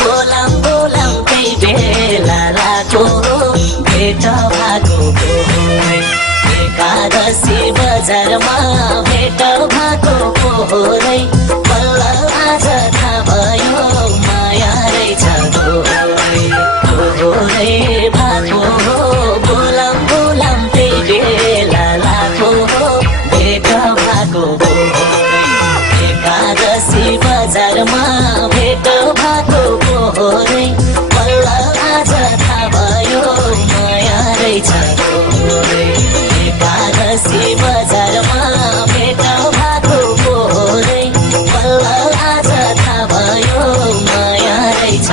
बोलाम बोलाम त्यही बेला रातो भेट भएको एकादशी बजारमा भेट भएको पोहोरै बल्ल आज थाहा भयो माया रहेछ पोहोरै भएको बोलाम बोलाम त्यही बेला रातो भेट भएको एकादशी बजारमा भेट भएको पोहोरै बल्ल आज थाहा भयो माया रहेछ एकादशी बजारमा भेट भएको पोहोरै बल्ल आज थाहा भयो माया रहेछ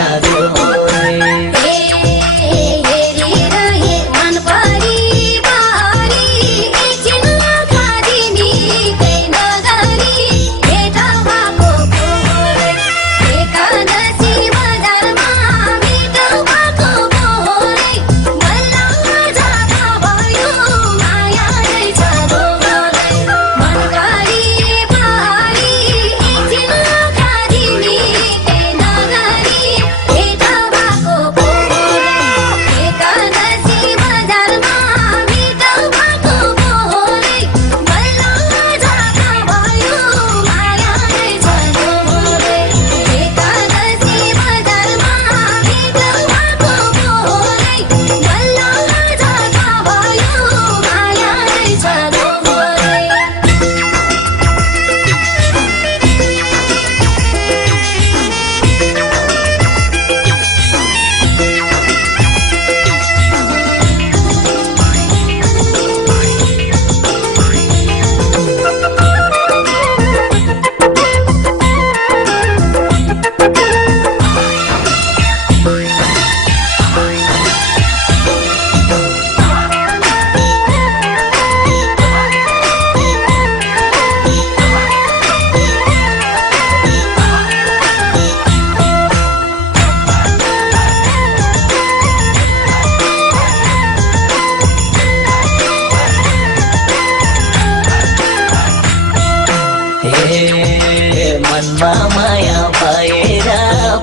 मनमा माया भएर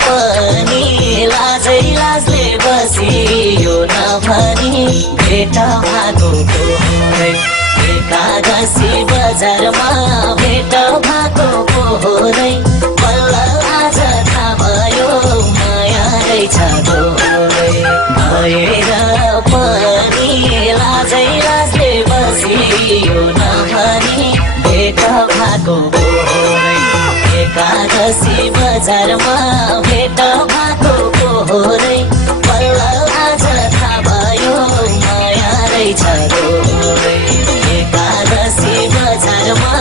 पनि लाजै लाजले बसियो नभनी भेट भएको एकादशी बजारमा भेट भएको पोहोरै बल्ल आज थाहा भयो माया रहेछ भएर पनि लाजै लाजले बसियो नभनी भेट भएको एकादशी बजारमा भेट भएको पोहोरै बल्ल आज थाहा भयो माया रहेछ एकादशी बजारमा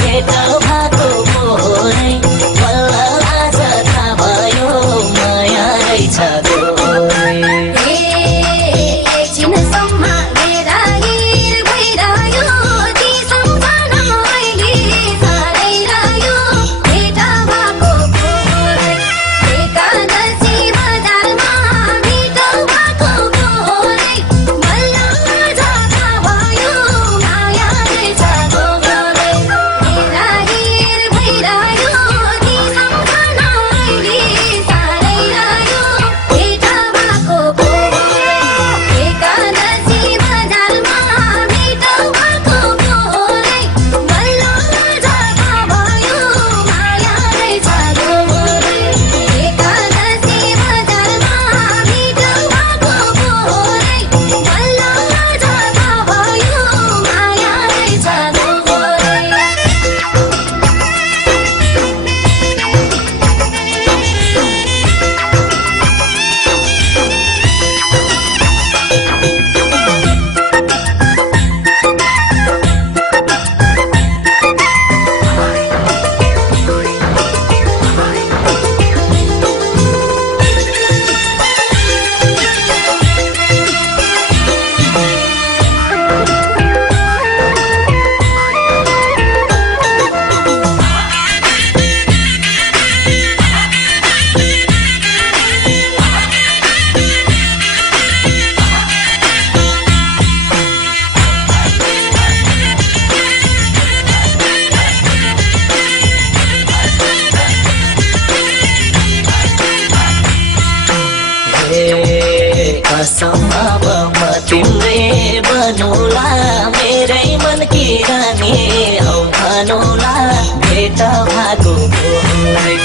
भेट भएको पोहोरै बल्ल आज थाहा भयो माया रहेछ असम्भव म तिम्रै बनौला मेरै मनकी रानी हौ भनौला भेट भएको पोहोरै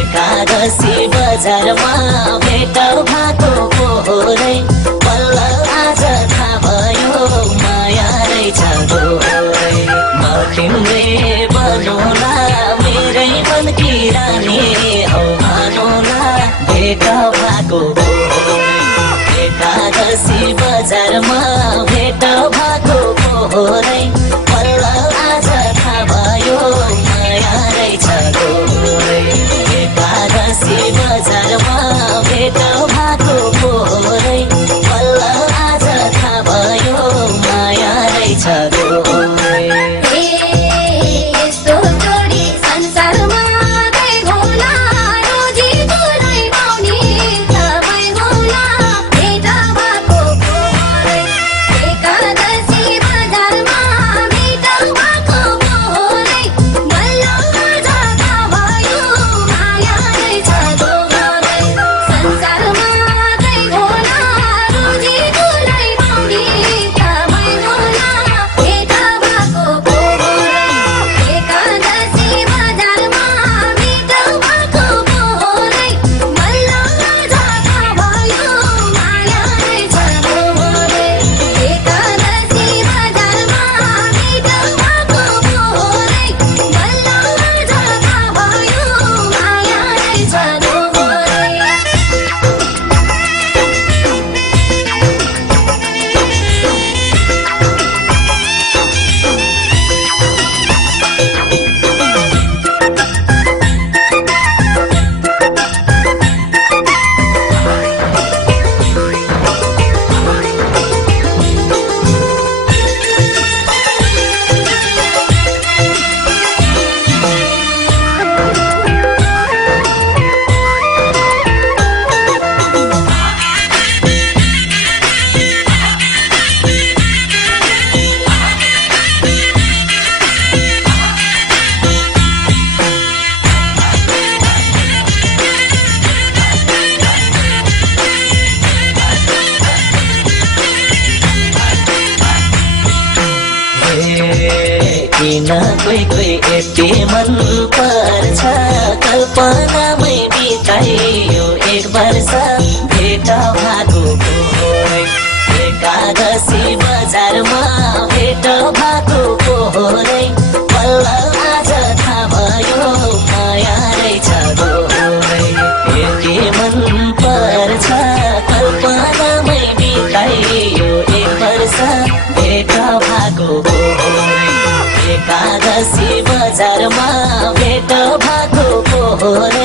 एकादशी बजारमा भेट भएको पोहोरै बल्ल आज थाहा भयो माया रहेछ दोहोरै म तिम्रै बनौला मेरै मनकी रानी हौ भनौला भेट भएको पोहोरै एकादशी बजारमा भेट भएको पोहोरै बल्ल आज थाहा भयो माया रहेछ दोहोरै एकादशी बजारमा भेट भएको पोहोरै बल्ल आज थाहा भयो माया रहेछ दोहोरै किन कोही कोही यति मन पर्छ कल्पनामै बिताइयो एक वर्ष भेट भएको पोहोरै एकादशी बजारमा भेट भएको पोहोरै बल्ल आज थाहा भयो माया रहेछ दोहोरै यति मन पर्छ कल्पनामै बिताइयो एक वर्ष भेट भएको पोहोरै एकादशी बजारमा भेट भएको पोहोरै